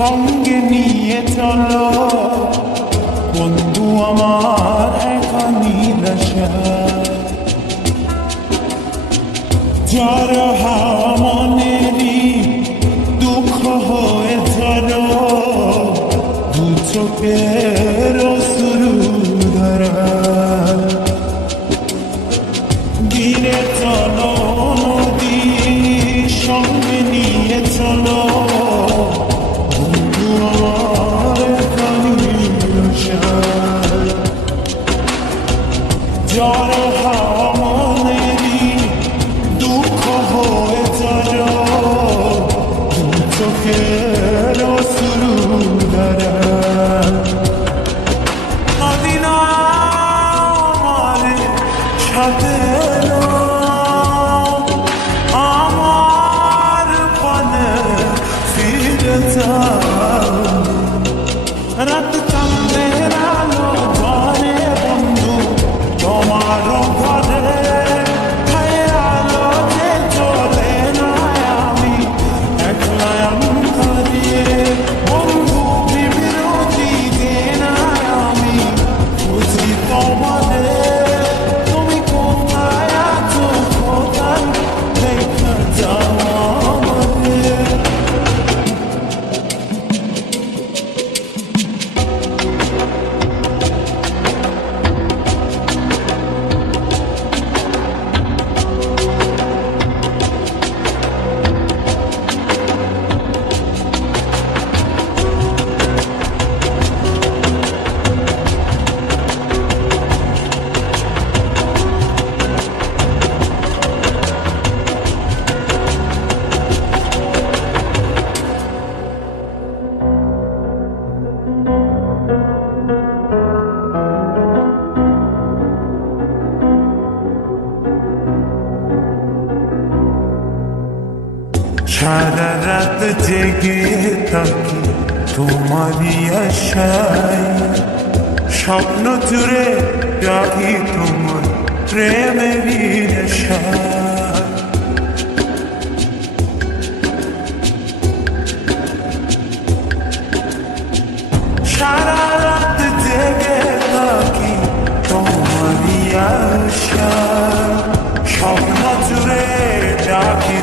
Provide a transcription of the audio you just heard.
সঙ্গে নিয়ে চলো বন্ধু আমার একা নিরাশা জ্বর হাওয়া মনেরই দুঃখ হয়ে ঝরো দু চোখের অশ্রু ধারা গিরে চলো নদী সঙ্গে নিয়ে চলো বন্ধু আমার একা নিরাশা জ্বর হাওয়া মনেরই দুঃখ হয়ে ঝরো দু চোখের অশ্রু ধারা মদিনা আমার সাথে এলো, আমার পানে ফিরে যাও রাত চাঁদের আলো ঘরে বন্ধু তোমার ঘরে আলো যে চলে না আমি একলা অন্তরে বন্ধু বিরোধী যে না আমি খুঁজি তোমাদের তুমি কোথায় আছো কোথায় দেখা যাও আমাদের সারা রাত জেগে থাকি তোমারই আশায় স্বপ্ন জুড়ে রাখি তোমার প্রেমেরই নেশায় সারা রাত জেগে থাকি তোমারই আশায় স্বপ্ন জুড়ে রাখি